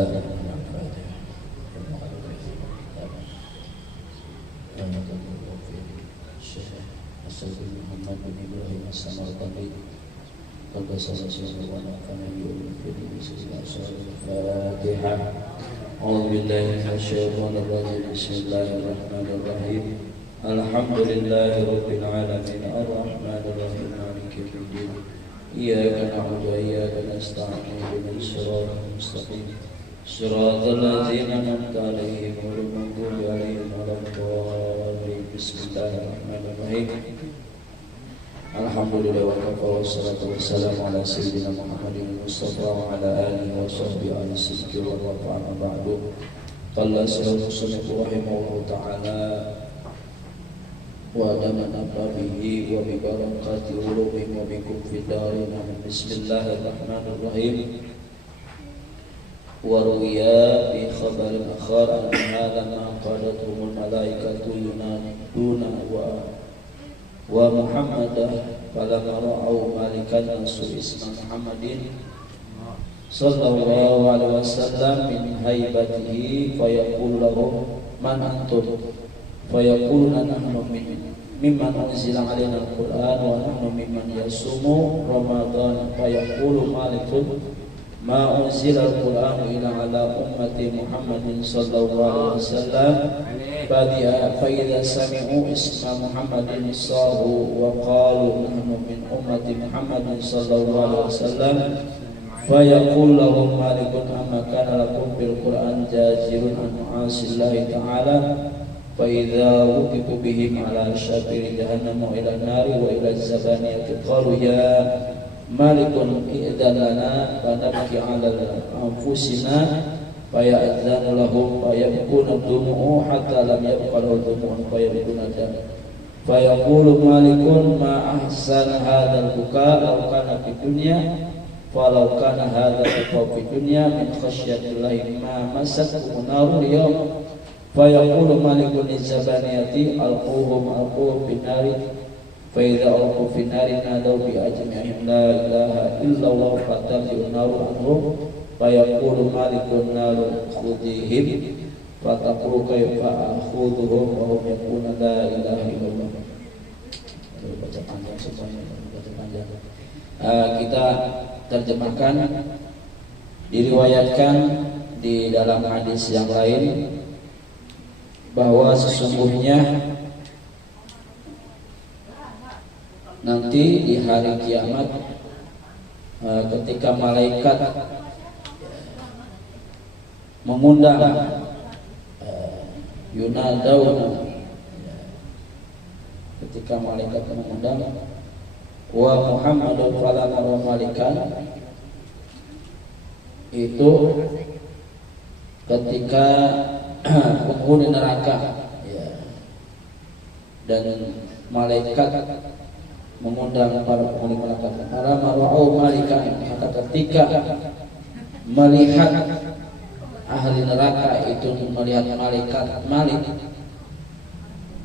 Bismillahirrahmanirrahim. Syekh Asy-Syaikh Muhammad bin Ibrahim As-Samarqandi Qaddasallahu wa nafa'ana bihi Al-Fatihah. A'udzu billahi minasyaitonir rajim. Bismillahirrahmanirrahim. Alhamdulillahi rabbil alamin arrahmanir rahim maliki yaumiddin. Iyyaka na'budu wa iyyaka nasta'in ihdinas siratal mustaqim siratal ladzina an'amta 'alaihim ghairil maghdubi 'alaihim waladdallin. Bismillahirrahmanirrahim. Alhamdulillah wa kafa wa salatu wassalamu ala sayyidina Muhammadin Mustafa wa ala alihi wa sahbihi ala sidqi wa rafa'na ba'du. Qala sallallahu rahimahullahu ta'ala wa damana bihi wa bi barakati ulumihim wa bikum fid darin. Bismillahirrahmanirrahim. Wa ruwiya bi khabarin akhar an hadha ma qalathumul malaikatu yunaduna wa Muhammadah falamma ra'au malikan nasu isma Muhammadin sallallahu alaihi wasallam min haibatihi fayaqulu lahum man antum fayaquluna nahnu mimman unzila alaina al-Qur'an wa nahnu mimman yasumu Ramadan fayaqulu malikun ma unzila al-Qur'an ila ala ummati Muhammadin sallallahu alaihi wasallam fa idza sami'u isma Muhammadin sahu wa qalu nahnu min ummati Muhammadin sallallahu alaihi wasallam fayaqul lahum malikun amma kana lakum bil Qur'an jazirun an ma'asillahi ta'ala fa idza wuqifu bihim ala syafiri jahannam wa ila nari wa ila zabaniyati qalu ya malikun idzan lana fanabki ala anfusina fayadzanu lahum fayabkuna dumu'u hatta lam yabqa lahu dumu'un fayabkuna dam fayaqulu malikun ma ahsana hadzal buka law kana fid dunya falau kana hadzal buka fid dunya min khasyatillahi ma masatkum narul yawm fayaqulu malikun lizabaniyati alquhum fin nari fa idza alqu fin nari nadaw bi ajma'in la ilaha illallah fatamti'un naru anhum fayaqulu malikun naru khudihim fataqulu kayfa akhudhuhum wa hum yaquluna la ilaha illallah. Baca panjang semuanya, baca panjang. Kita terjemahkan, diriwayatkan di dalam hadis yang lain bahwa sesungguhnya nanti di hari kiamat ketika malaikat mengundang yunadauna, ketika malaikat mengundang wa Muhammadun falana wa malikan, itu ketika penghuni neraka dan malaikat mengundang para penghuni neraka falamma ra'au malikan, maka ketika melihat ahli neraka itu melihat malaikat Malik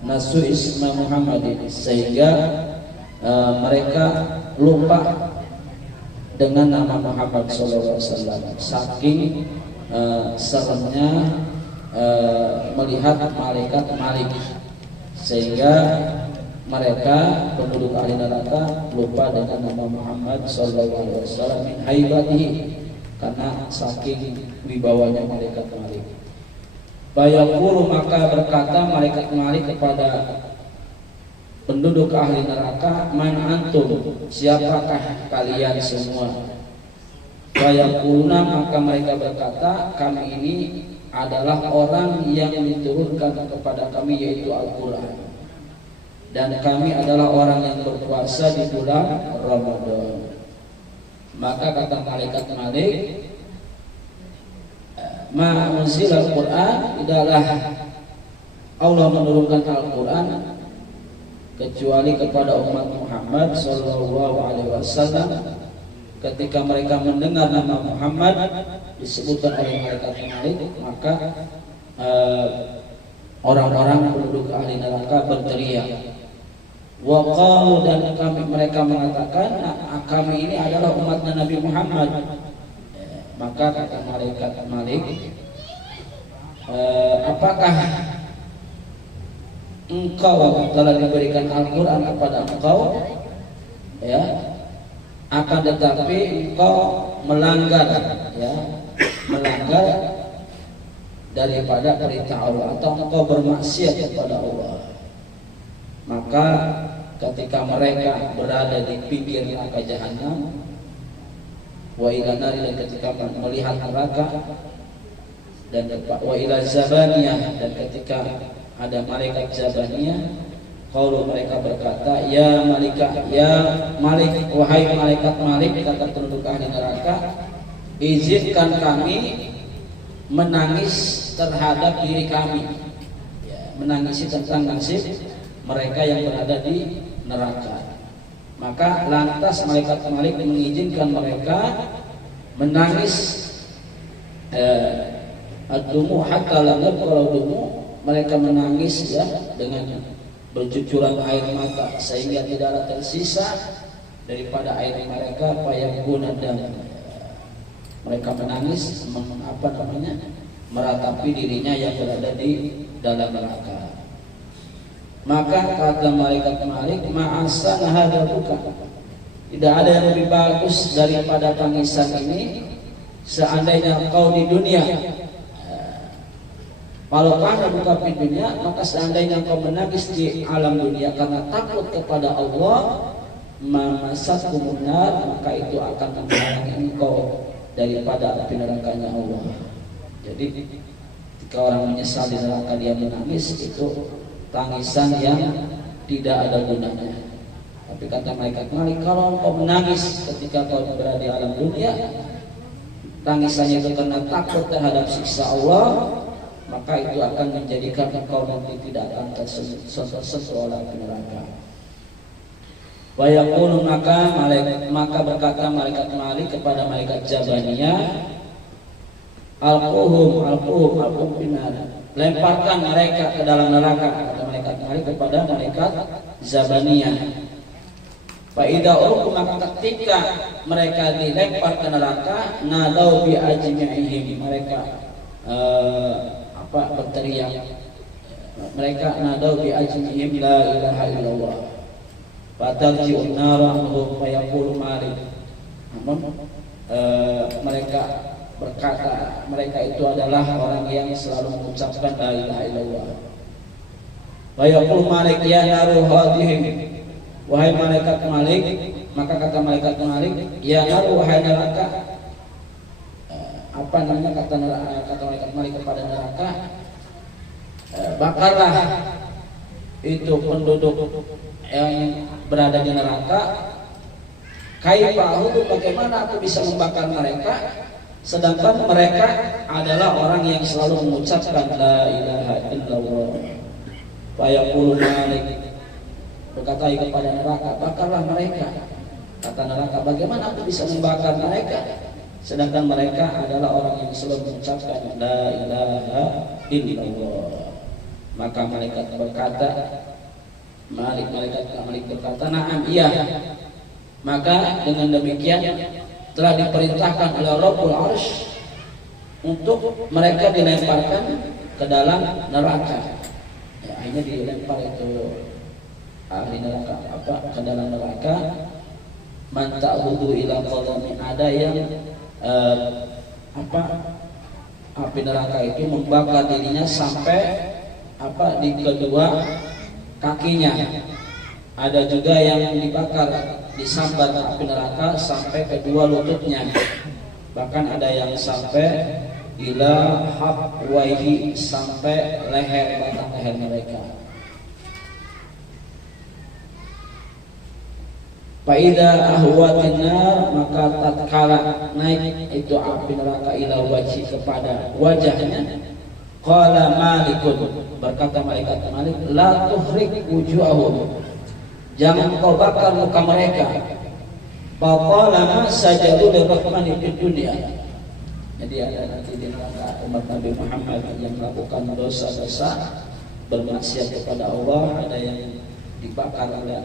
nasu isma Muhammadin, sehingga mereka lupa dengan nama Muhammad sallallahu alaihi wasallam, saking seremnya melihat malaikat Malik, sehingga mereka penduduk ahli neraka lupa dengan nama Muhammad sallallahu alaihi wasallam min haibatihi, karena saking wibawanya malaikat Malik. Bayaqulu, maka berkata malaikat Malik kepada penduduk ahli neraka, man antum, siapakah kalian semua? Bayaquluna, maka mereka berkata, kami ini adalah orang yang diturunkan kepada kami yaitu Al-Quran, dan kami adalah orang yang berpuasa di bulan Ramadan. Maka kata malaikat Malik, ma unzila al-Quran, tidaklah Allah menurunkan Al-Quran kecuali kepada umat Muhammad sallallahu alaihi wasallam. Ketika mereka mendengar nama Muhammad disebutkan oleh malaikat Malik, maka orang-orang penduduk ahli neraka berteriak. Wa qalu, dan mereka mengatakan, kami ini adalah umatnya Nabi Muhammad. Maka kata malaikat Malik, apakah engkau telah diberikan Al-Quran kepada engkau, ya, akan tetapi engkau melanggar, ya, melanggar daripada perintah Allah, atau engkau bermaksiat kepada Allah. Maka ketika mereka berada di pinggir neraka jahanam, wa ila nari, dan ketika melihat neraka, dan wa ila zabaniyah, dan ketika ada malaikat zabaniyah, qalu, mereka berkata, ya malika, ya Malik, wahai malaikat Malik, kata penduduk ahli neraka, izinkan kami menangis terhadap diri kami, ya, menangisi tentang nasib mereka yang berada di neraka. Maka lantas malaikat Malik mengizinkan mereka menangis ad-dumu hatta lam yabqa dumu, mereka menangis, ya, dengan bercucuran air mata sehingga tidaklah tersisa daripada air mereka fayakuna dam. Mereka menangis meratapi dirinya yang berada di dalam neraka. Maka kata malaikat Malik, ma'asan hadza buka, tidak ada yang lebih bagus daripada tangisan ini seandainya kau di dunia. Kalau kana buka di dunia, maka seandainya kau menangis di alam dunia karena takut kepada Allah, mamasatkumun nar, maka itu akan menghalangi engkau daripada api nerakanya Allah. Jadi ketika orang menyesal di neraka dia menangis, itu tangisan yang tidak ada gunanya. Tapi kata malaikat Malik, kalau engkau menangis ketika kau berada di alam dunia, tangisannya itu karena takut terhadap siksa Allah, maka itu akan menjadikan engkau nanti tidak akan tersentuh oleh api neraka. Wa yaqulu, maka berkata malaikat Malik kepada malaikat Jabaniyah, alquhum binar, lemparkan mereka ke dalam neraka, kata malaikat Malik kepada malaikat Zabaniyah. Fa idza urqu, maka ketika mereka dilempar ke neraka, nadau bi ajma'ihim, mereka berteriak, mereka nadau bi ajma'ihim la ilaha illallah. Fatarji'un narahum fayaqulu Malik. Namun mereka berkata, mereka itu adalah orang yang selalu mengucapkan la ilaha illallah. Wa yaqulu Malik, ya naru hadihim, wahai malaikat Malik, maka kata malaikat Malik, ya naru, wahai neraka, kata malaikat Malik kepada neraka, bakarlah itu penduduk yang berada di neraka. Kaifahu, bagaimana aku bisa membakar mereka sedangkan mereka adalah orang yang selalu mengucapkan la ilaha illallah. Fayaqulu Malik, berkata kepada neraka, bakarlah mereka. Kata neraka, bagaimana aku bisa membakar mereka sedangkan mereka adalah orang yang selalu mengucapkan la ilaha illallah. Maka malaikat berkata, malaikat berkata, na'am, iya. Maka dengan demikian telah diperintahkan oleh Rabbul Arsy untuk mereka dilemparkan ke dalam neraka. Ya, akhirnya dilempar itu ahli neraka ke dalam neraka. Man ta'budu ila qadami, ada yang api neraka itu membakar dirinya sampai di kedua kakinya. Ada juga yang dibakar, disambar api neraka sampai kedua lututnya. Bahkan ada yang sampai ila haqwaihi, sampai leher, batang leher mereka. Faida ahwatin nar, maka tatkala naik itu api neraka ila wajhi, kepada wajahnya, qala Malikun, berkata malaikat Malik, la tuhrik wujuhahum, jangan kau bakar muka mereka. Faqala sajadu lirrahmani fid dunya. Jadi ada nanti di neraka umat Nabi Muhammad yang melakukan dosa-dosa, bermaksiat kepada Allah, ada yang dibakar oleh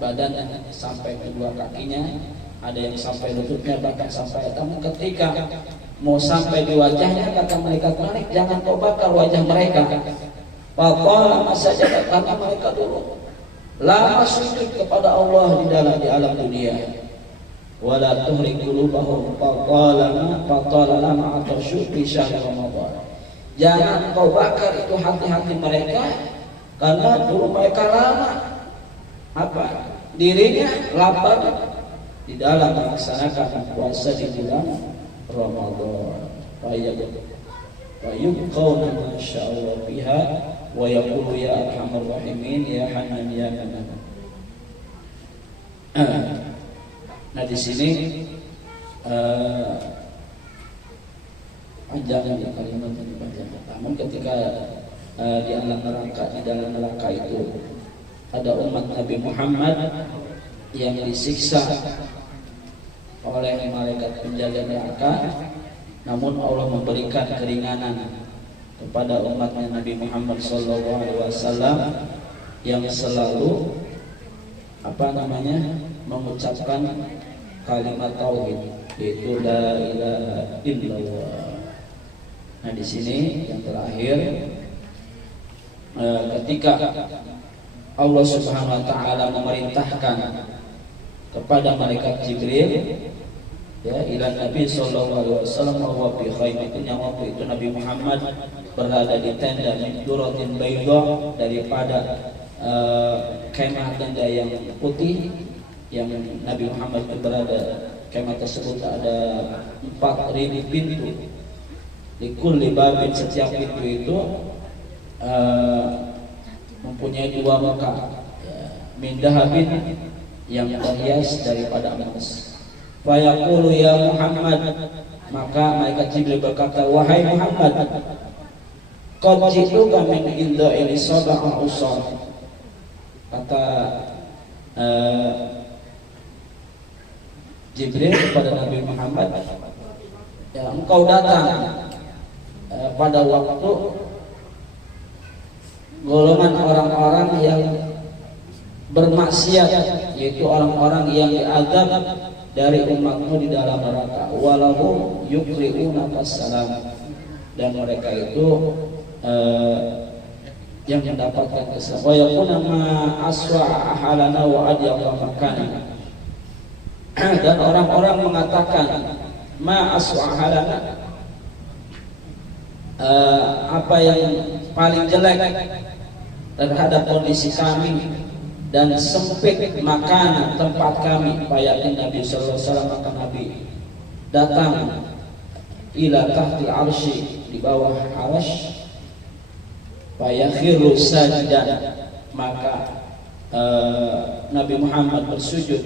badannya sampai kedua kakinya, ada yang sampai lututnya, bahkan sampai namun ketika mau sampai di wajahnya kata malaikat Malik, jangan kau bakar wajah mereka. Faqala saja, karena mereka dulu lama sujud kepada Allah di alam dunia. Wala tuhrik qulubahum faqala lama atasyu fi syahr Ramadan. Jangan kau bakar itu hati-hati mereka, karena dulu mereka lama dirinya lapar di dalam melaksanakan puasa di bulan Ramadan. Fayubqawna ma sya'allahu biha wa yaqulu ya arhamar rahimin ya Hanan ya Manan. Nah di sini panjang di kalimat ini panjang. Namun ketika di dalam neraka itu ada umat Nabi Muhammad yang disiksa oleh malaikat penjaga neraka, namun Allah memberikan keringanan kepada umatnya Nabi Muhammad SAW yang selalu mengucapkan kalimat tauhid, yaitu la ilaha illallah. Nah di sini yang terakhir, ketika Allah Subhanahu wa taala memerintahkan kepada malaikat Jibril ya ila Nabi sallallahu alaihi wasallam wa fi khaymatin, yang waktu itu Nabi Muhammad berada di tenda min duratin bayda, daripada kemah tenda yang putih yang Nabi Muhammad itu berada. Kemah tersebut ada 4.000 pintu. Di kulli babin, setiap pintu itu mempunyai 2 muka, min dahabin, yang terhias daripada emas. Fa yaqulu ya Muhammad, maka malaikat Jibril berkata, wahai Muhammad, qad ji'tuka min inda'il sab'a usar. Kata Jibril kepada Nabi Muhammad, ya engkau datang pada waktu golongan orang-orang yang bermaksiat, yaitu orang-orang yang diazab dari umatmu di dalam neraka. Walahum yuqri'una as-salam, dan mereka itu yang mendapatkan keselamatan. Wa yakuna ma aswa ahalana wa adyaqa makana. Dan orang-orang mengatakan ma aswa ahalana, apa yang paling jelek terhadap kondisi kami dan sempit makanan tempat kami. Bayatin Nabi sallallahu alaihi wasallam, maka Nabi datang ila tahtil arsy, di bawah arsy, fayakhiru sajidan, maka Nabi Muhammad bersujud,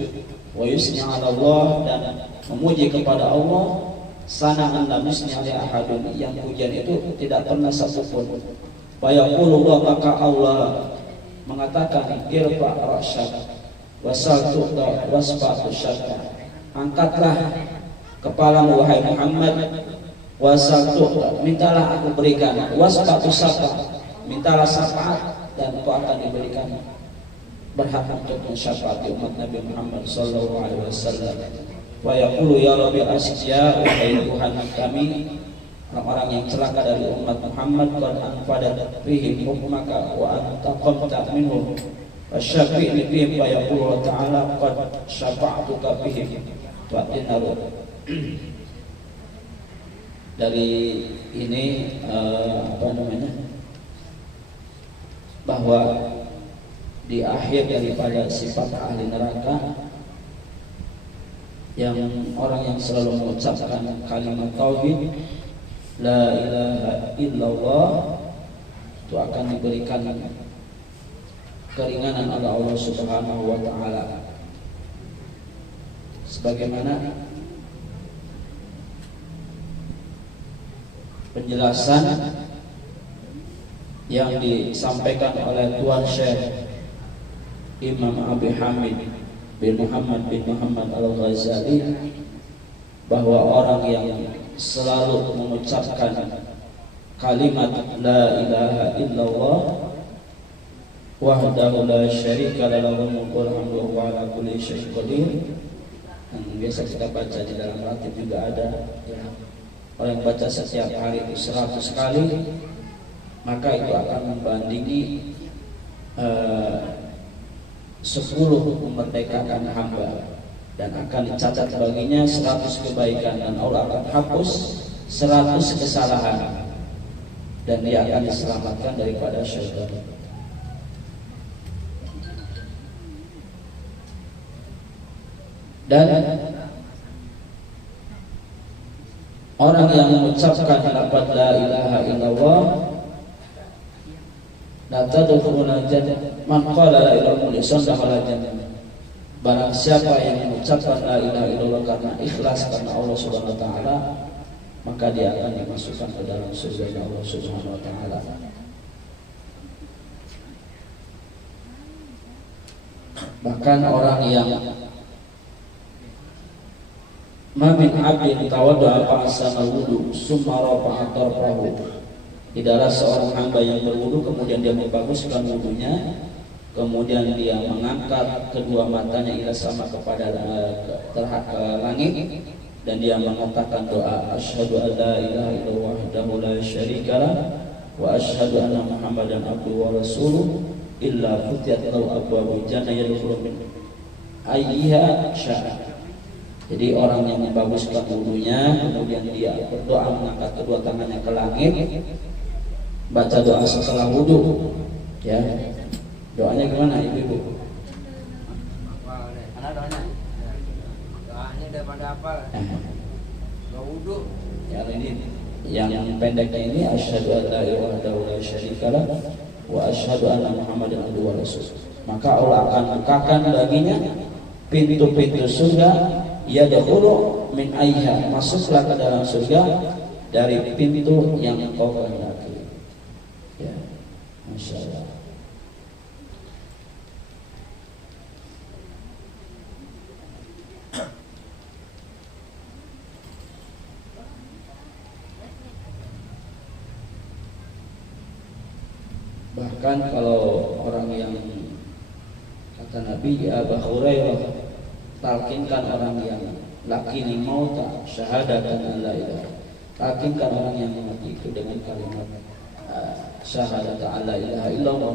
wa yusni 'ala Allah, dan memuji kepada Allah. Sana'an lam yusni 'ala ahadun, yang pujian itu tidak pernah satupun. Wa yaqulu, maka Allah mengatakan, irfa ra'sak wasal tu'ta wasfa'tu syarka, angkatlah kepalamu wahai Muhammad, wasal tu'ta, mintalah aku berikan, wasfa'tu syarka, mintalah syafaat dan kau akan diberikan. Berhak untuk mensyafaati umat Nabi Muhammad sallallahu alaihi wasallam. Wa yaqulu ya rabbi asja, wahai Tuhan kami, orang-orang yang celaka dari umat Muhammad, qad anfadat fihim hukmaka wa antaqamta minhum wasyafi'ni fihim. Wa yaqulu ta'ala qad syafa'tuka fihim wa innaru. Dari ini bahwa di akhir daripada sifat ahli neraka, yang orang yang selalu mengucapkan kalimat tauhid la ilaha illallah, itu akan diberikan keringanan oleh Allah Subhanahu wa taala, sebagaimana penjelasan yang disampaikan oleh Tuan Syekh Imam Abi Hamid bin Muhammad Al-Ghazali, bahwa orang yang selalu mengucapkan kalimat la ilaha illallah wahdahu la syarika lahu lahul mulku wa ala kulli syai'in qadir, yang biasa kita baca di dalam ratib juga ada ya. Orang yang baca setiap hari itu 100 kali, maka itu akan membandingi 10 memerdekakan hamba, dan akan dicatat baginya 100 kebaikan, dan Allah akan hapus 100 kesalahan, dan dia akan diselamatkan daripada syaitan. Dan orang yang mengucapkan lafaz la ilaha illallah la tadkhuluna jannah man qala la ilaha illallah dakhala jannah. Barang siapa yang mengucapkan la ilaha illallah karena ikhlas karena Allah Subhanahu wa taala, maka dia akan dimasukkan ke dalam surga Allah Subhanahu wa taala. Bahkan orang yang ma min abdin tawadda'a fa'asana wudu summa rafa'a tarfahu, tidaklah seorang hamba yang berwudu kemudian dia membaguskan wudunya, kemudian dia mengangkat kedua matanya ila sama kepada terhadap langit, dan dia mengatakan doa asyhadu an la ilaha illallah wahdahu la syarikalah wa asyhadu anna muhammadan abduhu wa rasuluh illa futiyat lahu abwabul jannah yadkhulu min ayyiha syaa. Jadi orang yang membaguskan wudunya kemudian dia berdoa mengangkat kedua tangannya ke langit, baca doa setelah wudu ya. Doanya gimana ibu-ibu? Mana doanya? Doanya daripada apa? Doa wudu. Ya ini yang pendeknya ini asyhadu an la ilaha illallah syarikalah wa asyhadu anna muhammadan abduhu wa rasuluh. Maka Allah akan bukakan baginya pintu-pintu surga, yadkhulu min ayha, masuklah ke dalam surga dari pintu yang engkau kehendaki. Ya, masya Allah. Bahkan kalau orang yang kata Nabi ya Abu Hurairah, talkinkan orang yang lakini mauta syahadatan la ilaha, talkinkan orang yang mati itu dengan kalimat syahadatan la ilaha illallah,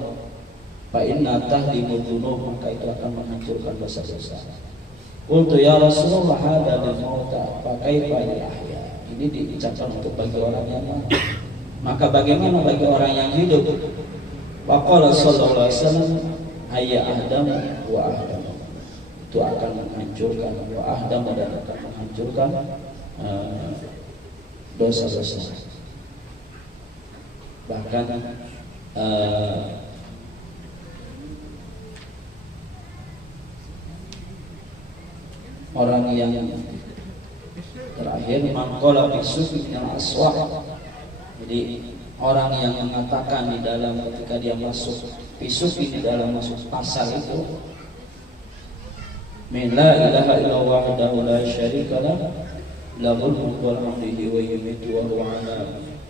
fa inna tahdimu dzunub, maka itu akan menghancurkan dosa-dosa. Qultu ya Rasulullah hadza bil mauta fa kaifa yahya, ini diucapkan untuk bagi orang yang mati, maka bagaimana bagi orang yang hidup? Wa qala sallallahu alaihi wasallam hayya ahdam wa ahdam, itu akan menghancurkan wa ahdam, dan akan menghancurkan dosa-dosa. Bahkan orang yang terakhir mangkola bisufi minal aswaq, jadi orang yang mengatakan di dalam ketika dia masuk bisufi, di dalam masuk pasar itu, min la ilaha illallah wahdahu la syarikalah lahul mulku wal hamdu wa yumiitu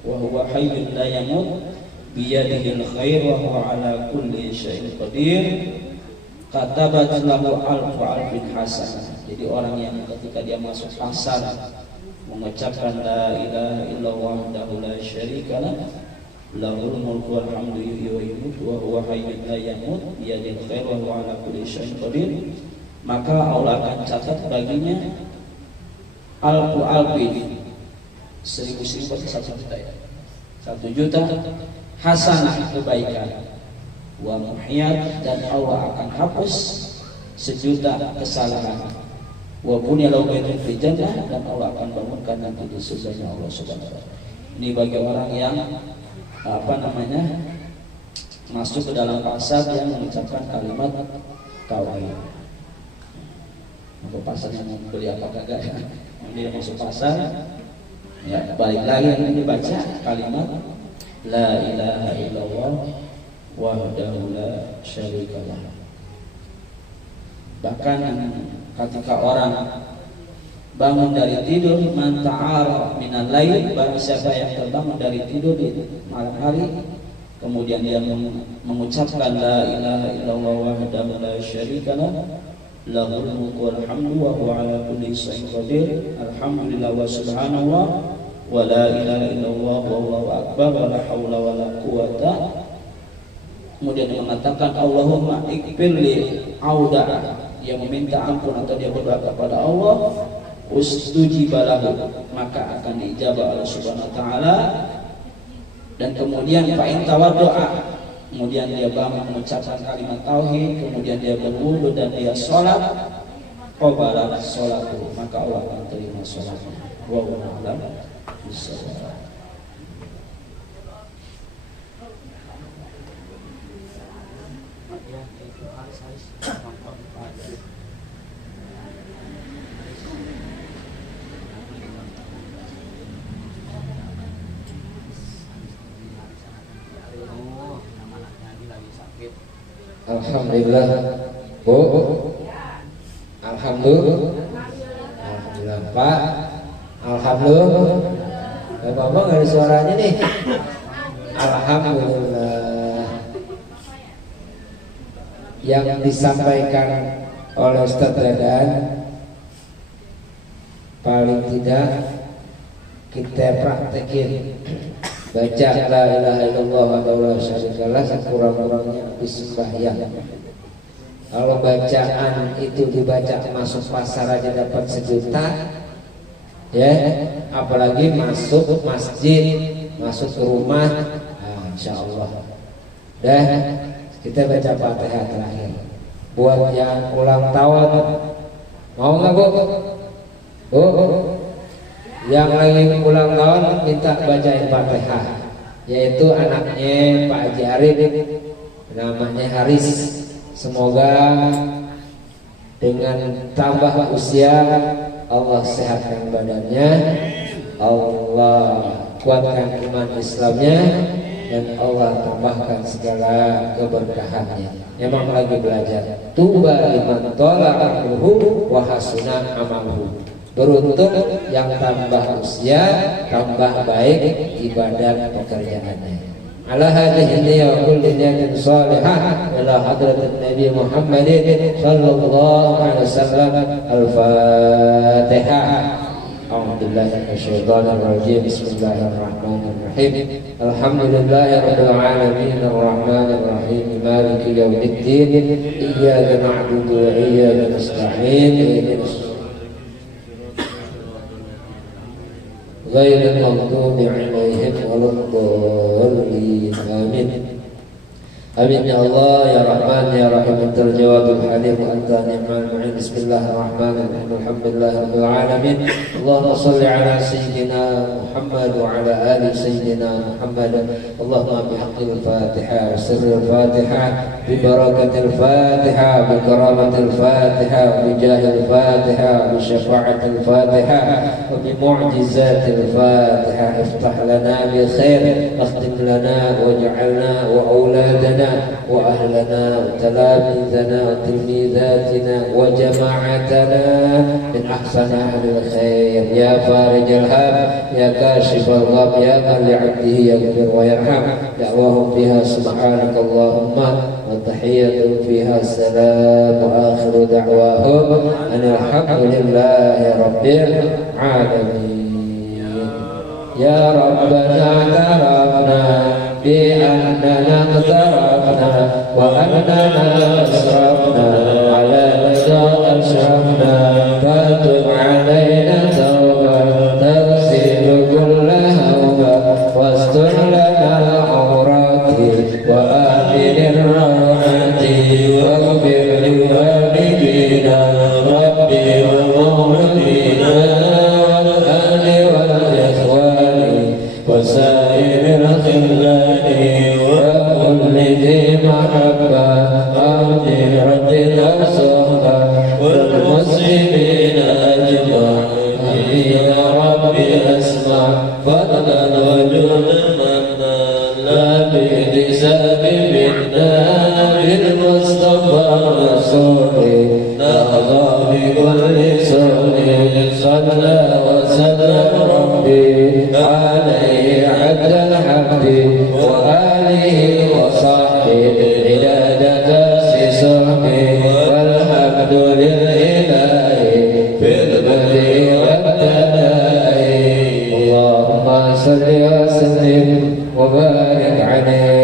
wa huwa hayyun la yamut biyadihil khair wa huwa ala kulli syai'in qadir katabat lahu alfin hasanah. Jadi orang yang ketika dia masuk pasar mengucapkan la ilaha illallah wahdahu la syarikalah lahul mulku wal hamdu wa yumiitu wa huwa hayyun la yamut biyadihil khair wa huwa ala kulli syai'in qadir, maka Allah akan catat baginya alfin 1000 berarti 1 juta ya, 1 juta hasanah kebaikan, wa muhiyat, dan Allah akan hapus 1 juta kesalahan, wa bunya lahu baitun fil jannah, dan Allah akan bangunkan nanti di surganya Allah Subhanahu wa taala. Ini bagi orang yang masuk ke dalam pasar yang mengucapkan kalimat tauhid. Ke pasarnya mau beli apa kagak ya, dia masuk pasar ya, balik lagi yang dibaca kalimat la ilaha illallah wahdahu la syarikalah. Bahkan ketika orang bangun dari tidur, man ta'ara minal lail, barang siapa yang terbangun dari tidur di malam hari, kemudian dia mengucapkan la ilaha illallah wahdahu la syarikalah lahul mulku wal hamdu wa huwa ala kulli syai'in qadir. Alhamdulillah wa subhanallah wa la ilaha illallah wallahu akbar wa la haula wa la quwata. Kemudian dia mengatakan Allahumma ikfirli auda, dia meminta ampun atau dia berdoa kepada Allah, ustujibalahu, maka akan diijabah oleh Subhanahu wa taala. Dan kemudian fa'in tawaddu'a, kemudian dia bangun mengucapkan kalimat tauhid, kemudian dia berwudu dan dia sholat, qabalat sholatu, maka Allah akan terima sholatnya. Wallahu a'lam bishawab. Alhamdulillah, Bu. Alhamdulillah, Pak. Alhamdulillah. Bapak nggak ada suaranya nih. Alhamdulillah. Yang disampaikan oleh Ustaz Dadan paling tidak kita praktekin. Baca la ilaha illallah wa la syarikalah sekurang-kurangnya habis sembahyang. Kalau bacaan itu dibaca masuk pasar aja dapat 1 juta, ya, apalagi masuk masjid, masuk ke rumah, insya Allah. Dah kita baca Fatihah terakhir. Buat yang ulang tahun, mau nggak Bu? Bu? Yang lagi ulang tahun minta bacain Fatihah, yaitu anaknya Pak Haji Arif, namanya Haris. Semoga dengan tambah usia Allah sehatkan badannya, Allah kuatkan iman Islamnya, dan Allah tambahkan segala keberkahannya. Memang lagi belajar. Tuba liman tola ilmuhu wa hasuna amaluhu. Beruntung yang tambah usia, tambah baik ibadat pekerjaannya. Ala hadhihi niyya kulli niyatin salihah ila hadratin Nabi Muhammadin sallallahu alaihi wasallam. Al-Fatihah. A'udzubillahi minasyaitonir rajim. Bismillahirrahmanirrahim. Alhamdulillahirabbil alamin arrahmanir rahim maliki yaumiddin. Iyyaka na'budu wa iyyaka nasta'in. غير المغضوب عليهم ولا الضالين آمين. آمين يا الله يا رحمن يا رحيم أنت الجواد الحليم وأنت نعم المعين. بسم الله الرحمن الرحيم الحمد لله رب العالمين. اللهم صل على سيدنا محمد وعلى آل سيدنا محمد. اللهم بحق الفاتحة وسر الفاتحة ببركة الفاتحة بكرامة الفاتحة بجاه الفاتحة بشفاعة الفاتحة وبمعجزات الفاتحة افتح لنا بخير، اختم لنا واجعلنا وأولادنا وأهلنا وتلاميذنا وتلميذاتنا وجماعتنا من أحسن أهل الخير. يا فارج الهم يا كاشف الغم يا من لعبده يغفر ويرحم. دعواهم فيها سبحانك اللهم وتحية فيها السلام وآخر دعواهم أن الحمد لله رب العالمين. يا ربنا اعترفنا بأننا اقترفنا وأننا أسرفنا على رضا أشرفنا فتب علينا توبة تغسل كل هوبة واستر لنا العورات وآمن الروعات واغفر لوالدينا ربي ومولدينا والأهل والإخوان وسائر الخلان وكل ذي محبة أميرة الأصحى والمسلمين أجمعين. يا ربي أسمع فضلا وجودا منا لا بحساب منا بالمصطفى رسولي نهضى بكل سوري. صلى وسلم ربي عليه عبد الحمد وآله وصحبه عداد كاس صحبه والحمد لله. وبارك عليه